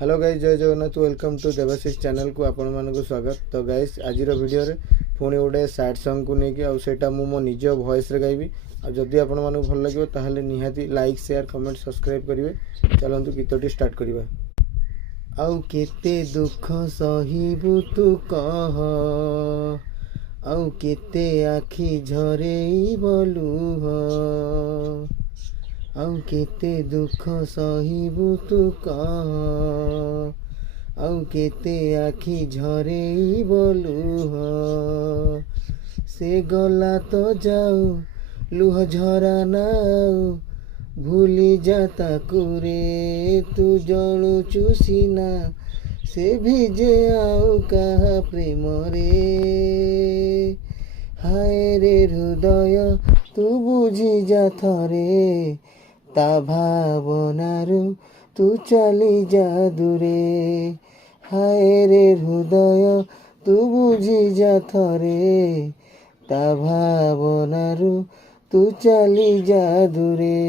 Hello guys, जय Jagannath. Welcome to Debashish channel को आपण मानक स्वागत। तो गाइस आज वीडियो रे पुणी गोटे सैड सॉन्ग को लेकिन आटा मो निज वॉइस रे गाइबी। जदि आपण मानक भल लगे ताहले निहाती लाइक शेयर कमेंट सब्सक्राइब करेंगे। चलतु गीतटी स्टार्ट करवा। आउ केते दुख सहिबु तू कह, आउ केते आखि झरेइब लुह, आउ केते दुख सहिबु तू कह, आउ केते आखि झरेइब लुह। से गला तो जाऊ लुह झरा नाऊ, भूली जा ताकू रे तू जलुचु सीना, से भिजे आउ कहा प्रेम रे। हाय रे हृदय तू बुझी जा थरे, ता भावनारू तू चली जा दूरे। हाय रे हृदय तू बुझी जा थरे, ता भावनारू तू चली जा दूरे।